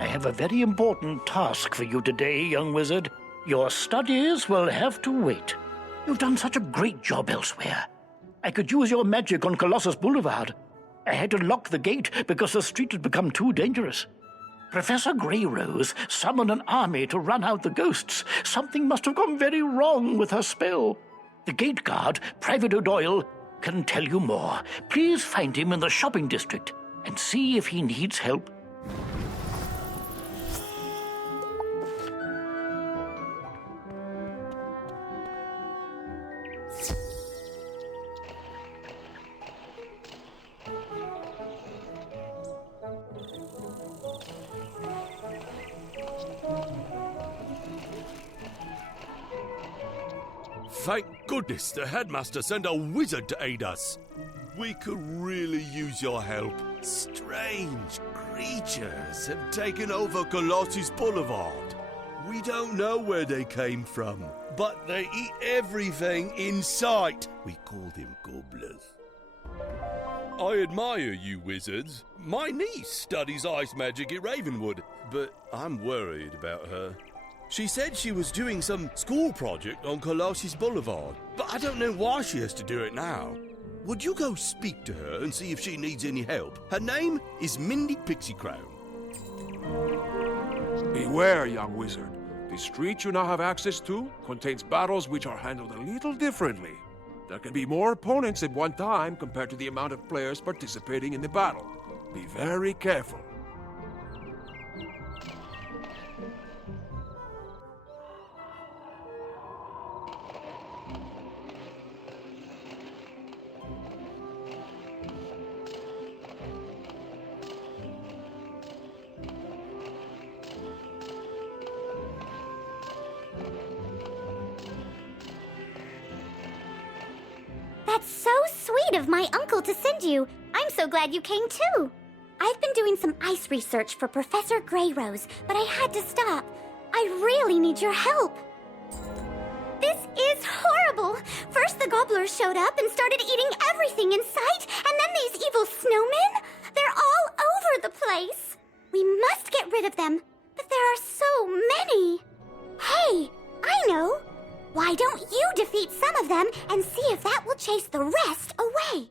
I have a very important task for you today, young wizard. Your studies will have to wait. You've done such a great job elsewhere. I could use your magic on Colossus Boulevard. I had to lock the gate because the street had become too dangerous. Professor Greyrose summoned an army to run out the ghosts. Something must have gone very wrong with her spell. The gate guard, Private O'Doyle, can tell you more. Please find him in the shopping district and see if he needs help. Thank goodness the headmaster sent a wizard to aid us. We could really use your help. Strange creatures have taken over Colossus Boulevard. We don't know where they came from, but they eat everything in sight. We call them gobblers. I admire you wizards. My niece studies ice magic at Ravenwood, but I'm worried about her. She said she was doing some school project on Colossus Boulevard, but I don't know why she has to do it now. Would you go speak to her and see if she needs any help? Her name is Mindy Pixie Crown. Beware, young wizard. The street you now have access to contains battles which are handled a little differently. There can be more opponents at one time compared to the amount of players participating in the battle. Be very careful. That's so sweet of my uncle to send you. I'm so glad you came too. I've been doing some ice research for Professor Greyrose, but I had to stop. I really need your help. This is horrible. First the gobblers showed up and started eating everything in sight, and then these evil snowmen. They're all over the place. We must get rid of them, but there are so many. Hey, I know. Why don't you defeat some of them and see if that will chase the rest away?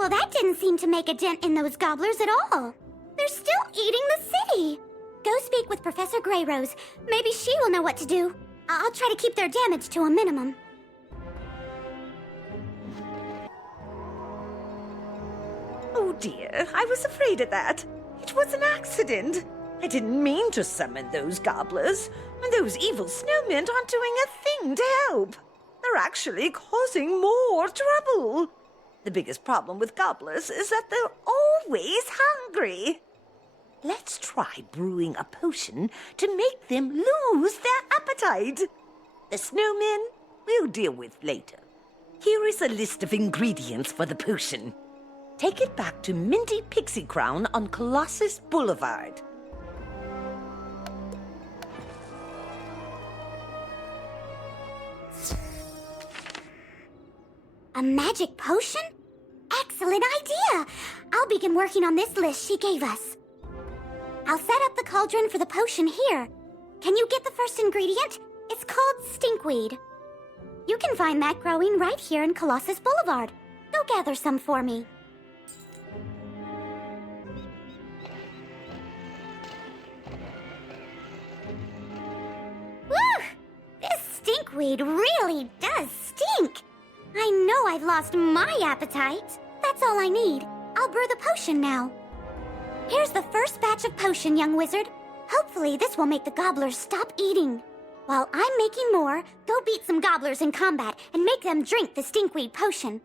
Well, that didn't seem to make a dent in those gobblers at all. They're still eating the city. Go speak with Professor Greyrose. Maybe she will know what to do. I'll try to keep their damage to a minimum. Oh dear, I was afraid of that. It was an accident. I didn't mean to summon those gobblers, and those evil snowmen aren't doing a thing to help. They're actually causing more trouble. The biggest problem with gobblers is that they're always hungry. Let's try brewing a potion to make them lose their appetite. The snowmen we'll deal with later. Here is a list of ingredients for the potion. Take it back to Minty Pixie Crown on Colossus Boulevard. A magic potion? Excellent idea! I'll begin working on this list she gave us. I'll set up the cauldron for the potion here. Can you get the first ingredient? It's called stinkweed. You can find that growing right here in Colossus Boulevard. Go gather some for me. Woo! This stinkweed really does stink. I know I've lost my appetite. That's all I need. I'll brew the potion now. Here's the first batch of potion, young wizard. Hopefully this will make the gobblers stop eating. While I'm making more, go beat some gobblers in combat and make them drink the stinkweed potion.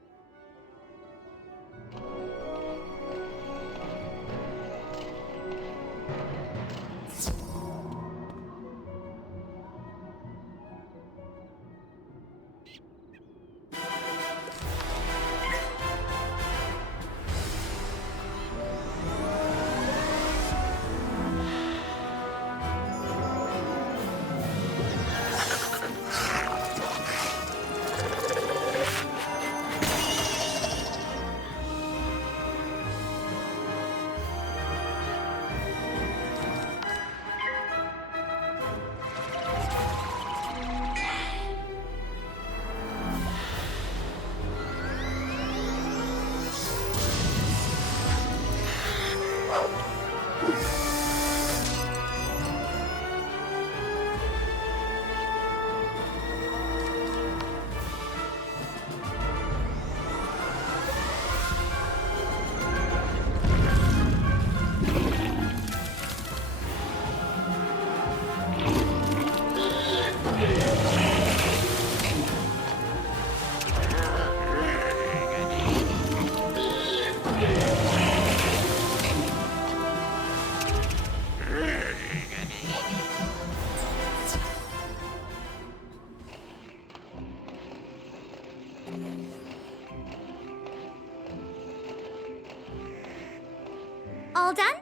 All done?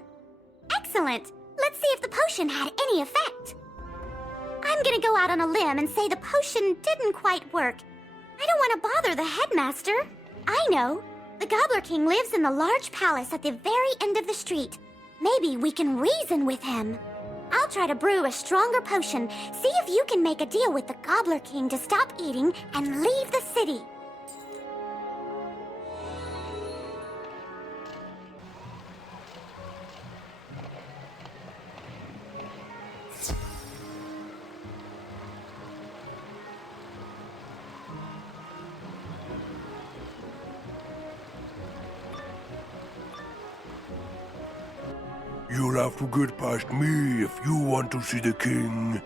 Excellent. Let's see if the potion had any effect. I'm gonna go out on a limb and say the potion didn't quite work. I don't want to bother the headmaster. I know. The Gobbler King lives in the large palace at the very end of the street. Maybe we can reason with him. I'll try to brew a stronger potion. See if you can make a deal with the Gobbler King to stop eating and leave the city. You'll have to get past me if you want to see the king.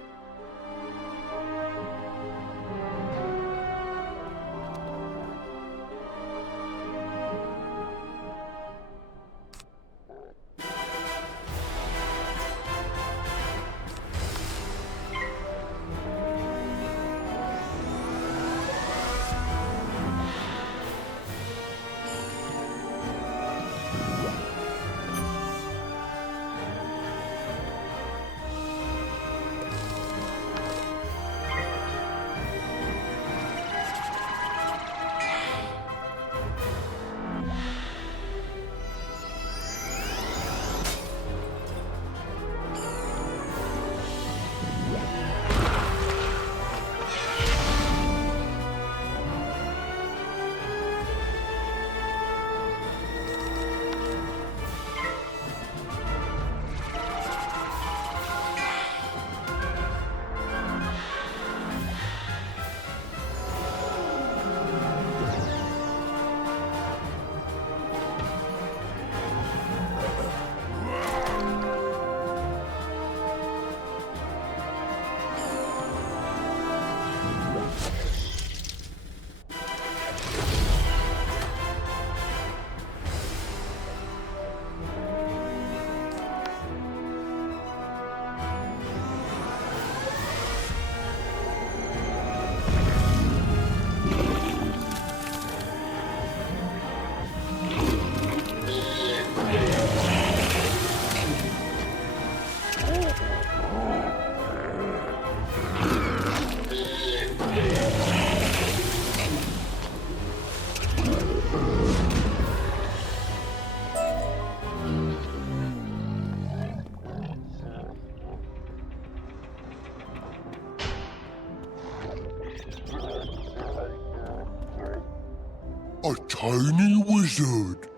A tiny wizard.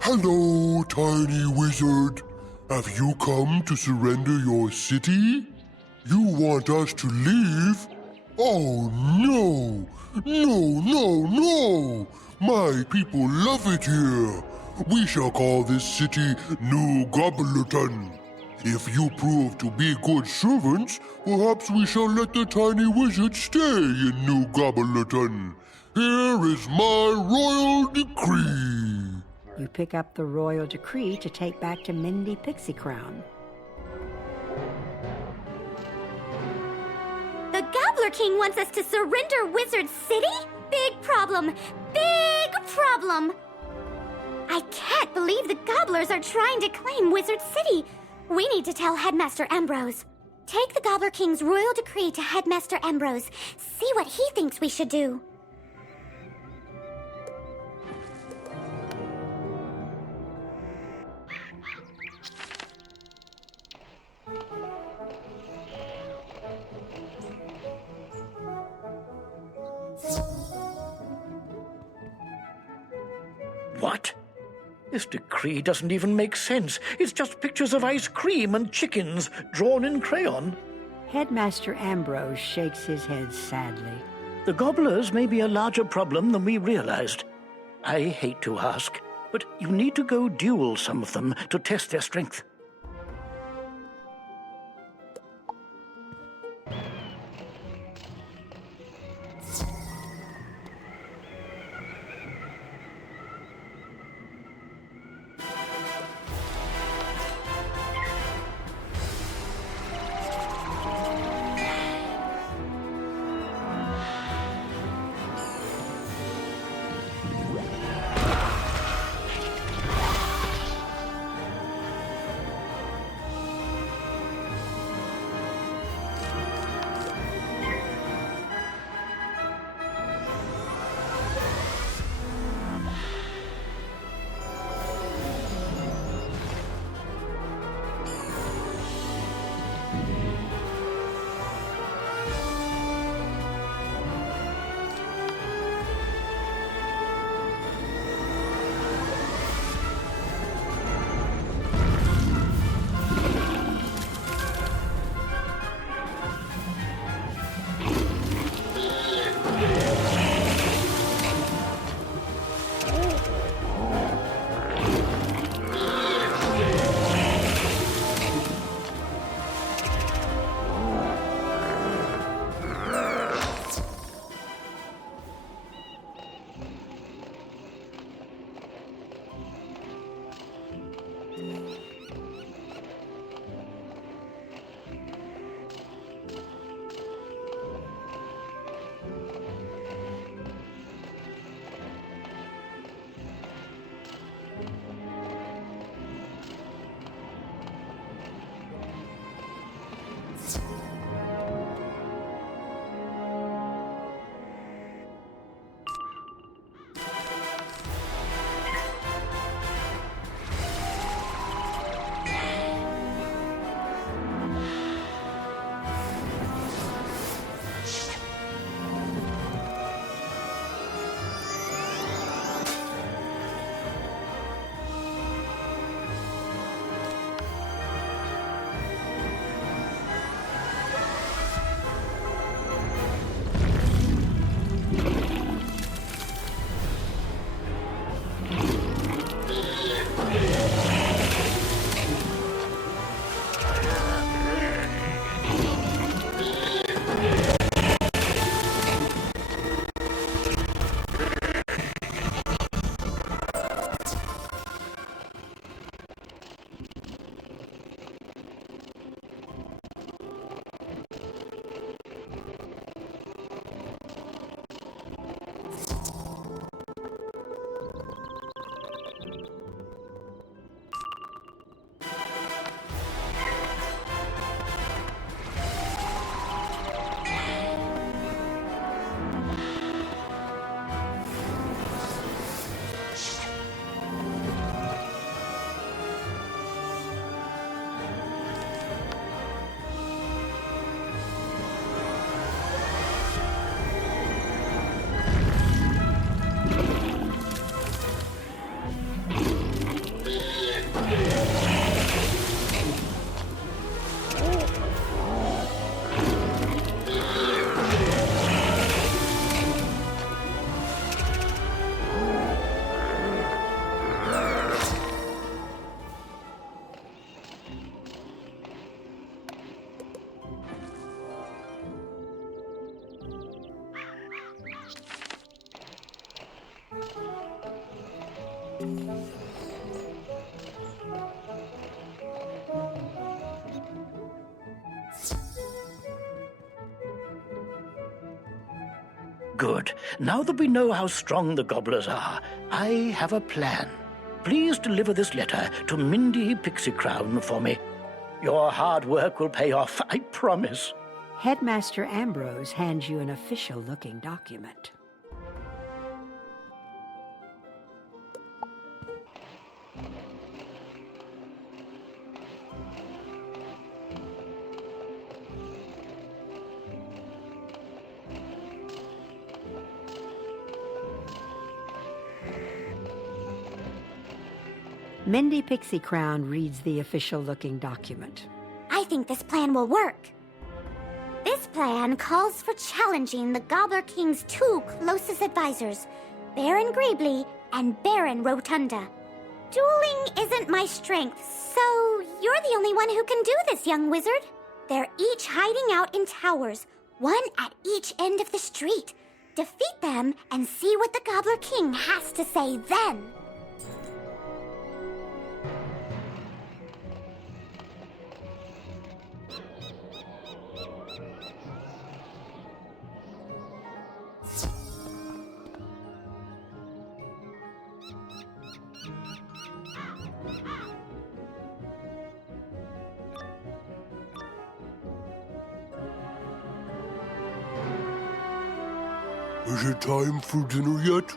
Hello, tiny wizard. Have you come to surrender your city? You want us to leave? Oh, no! No, no, no! My people love it here. We shall call this city New Gobblerton. If you prove to be good servants, perhaps we shall let the tiny wizard stay in New Gobblerton. Here is my royal decree. You pick up the royal decree to take back to Mindy Pixie Crown. The Gobbler King wants us to surrender Wizard City? Big problem! Big problem! I can't believe the Gobblers are trying to claim Wizard City. We need to tell Headmaster Ambrose. Take the Gobbler King's royal decree to Headmaster Ambrose. See what he thinks we should do. What? This decree doesn't even make sense. It's just pictures of ice cream and chickens drawn in crayon. Headmaster Ambrose shakes his head sadly. The gobblers may be a larger problem than we realized. I hate to ask, but you need to go duel some of them to test their strength. Good. Now that we know how strong the gobblers are, I have a plan. Please deliver this letter to Mindy Pixie Crown for me. Your hard work will pay off, I promise. Headmaster Ambrose hands you an official-looking document. Mindy Pixie Crown reads the official-looking document. I think this plan will work. This plan calls for challenging the Gobbler King's two closest advisors, Baron Greebly and Baron Rotunda. Dueling isn't my strength, so you're the only one who can do this, young wizard. They're each hiding out in towers, one at each end of the street. Defeat them and see what the Gobbler King has to say then. Is it time for dinner yet?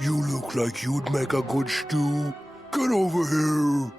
You look like you'd make a good stew. Get over here.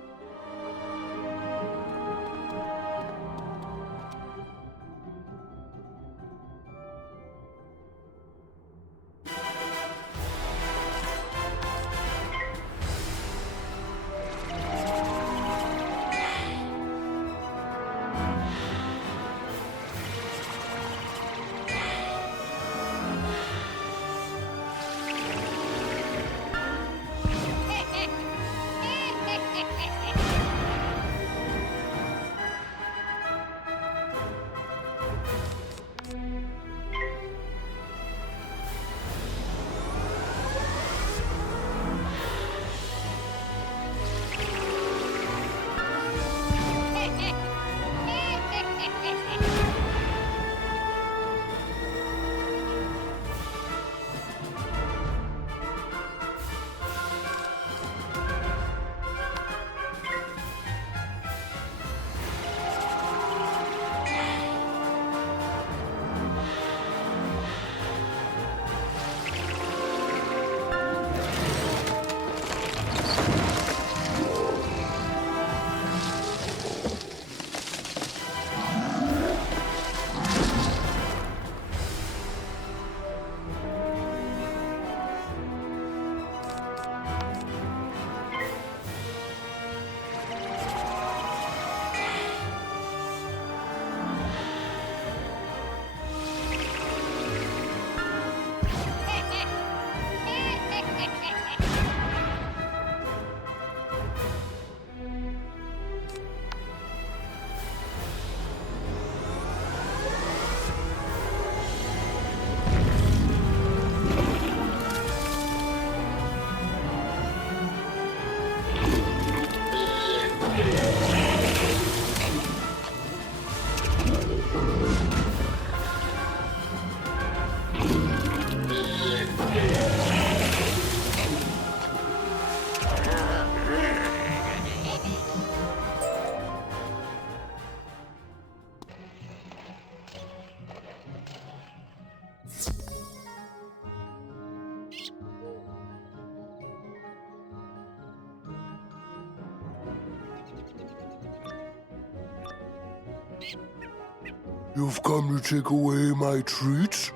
You've come to take away my treats?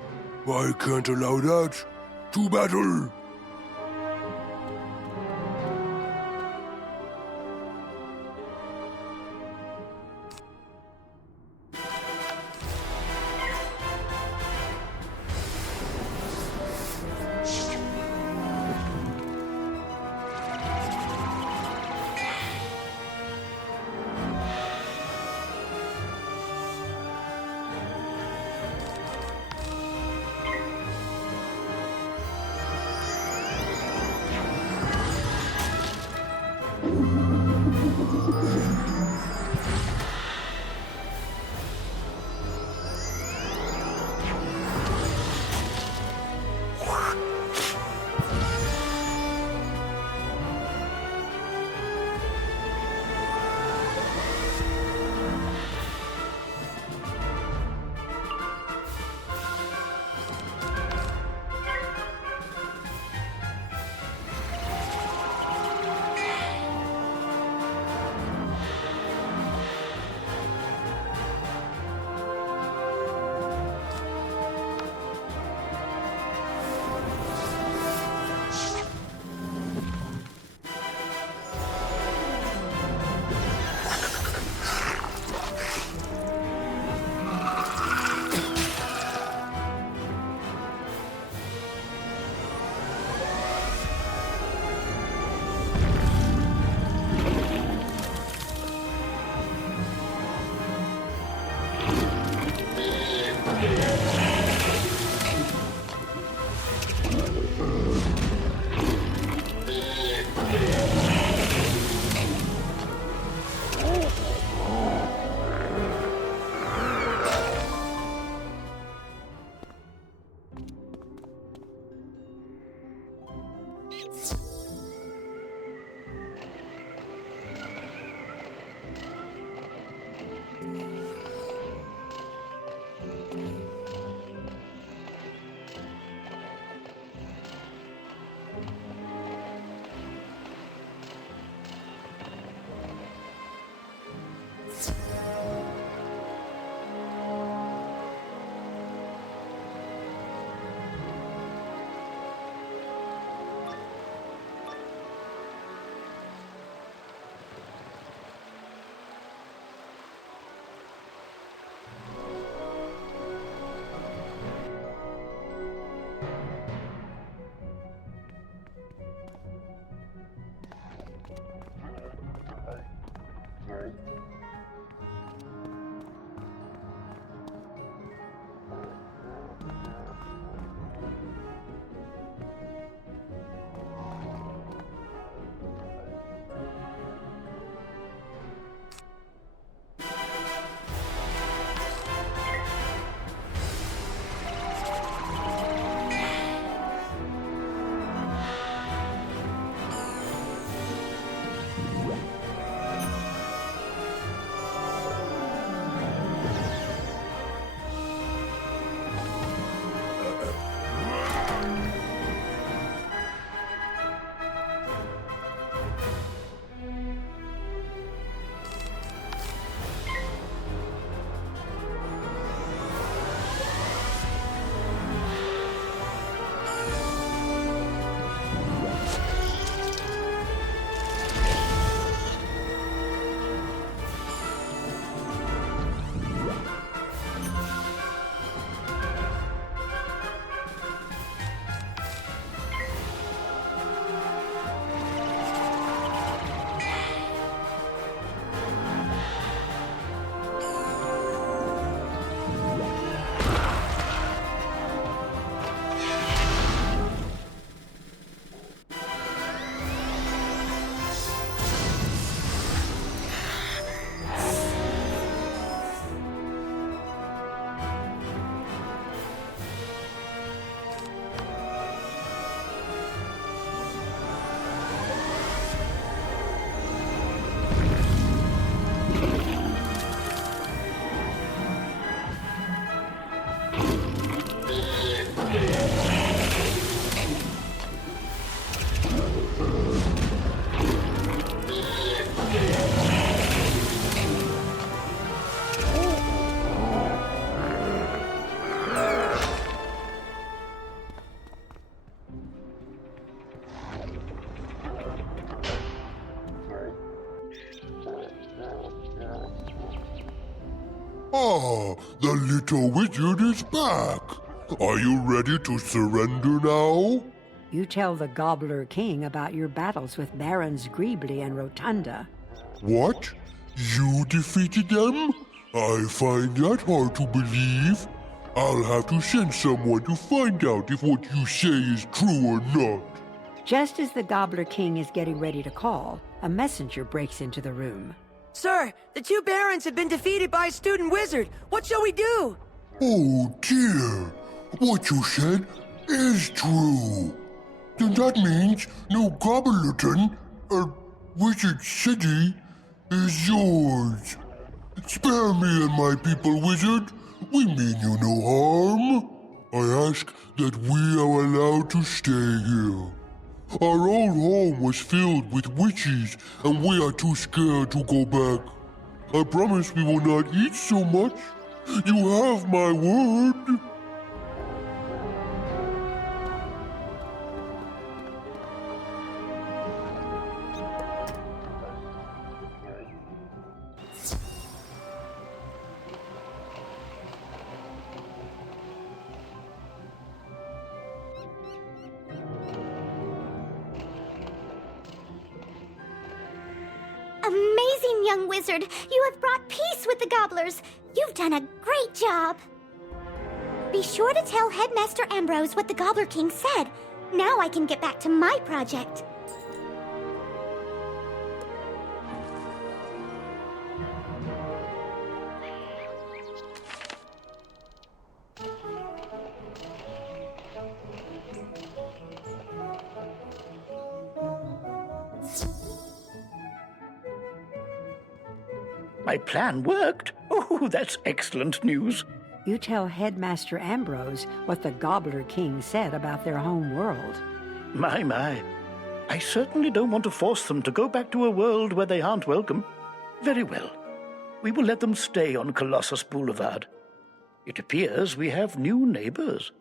I can't allow that. To battle! Ah, the little wizard is back. Are you ready to surrender now? You tell the Gobbler King about your battles with Barons Greebly and Rotunda. What? You defeated them? I find that hard to believe. I'll have to send someone to find out if what you say is true or not. Just as the Gobbler King is getting ready to call, a messenger breaks into the room. Sir, the two barons have been defeated by a student wizard. What shall we do? Oh dear, what you said is true. Then that means New Gobblerton, Wizard City, is yours. Spare me and my people, wizard. We mean you no harm. I ask that we are allowed to stay here. Our old home was filled with witches, and we are too scared to go back. I promise we will not eat so much. You have my word. Amazing, young wizard! You have brought peace with the gobblers! You've done a great job! Be sure to tell Headmaster Ambrose what the Gobbler King said. Now I can get back to my project. My plan worked. Oh, that's excellent news. You tell Headmaster Ambrose what the Gobbler King said about their home world. My. I certainly don't want to force them to go back to a world where they aren't welcome. Very well. We will let them stay on Colossus Boulevard. It appears we have new neighbors.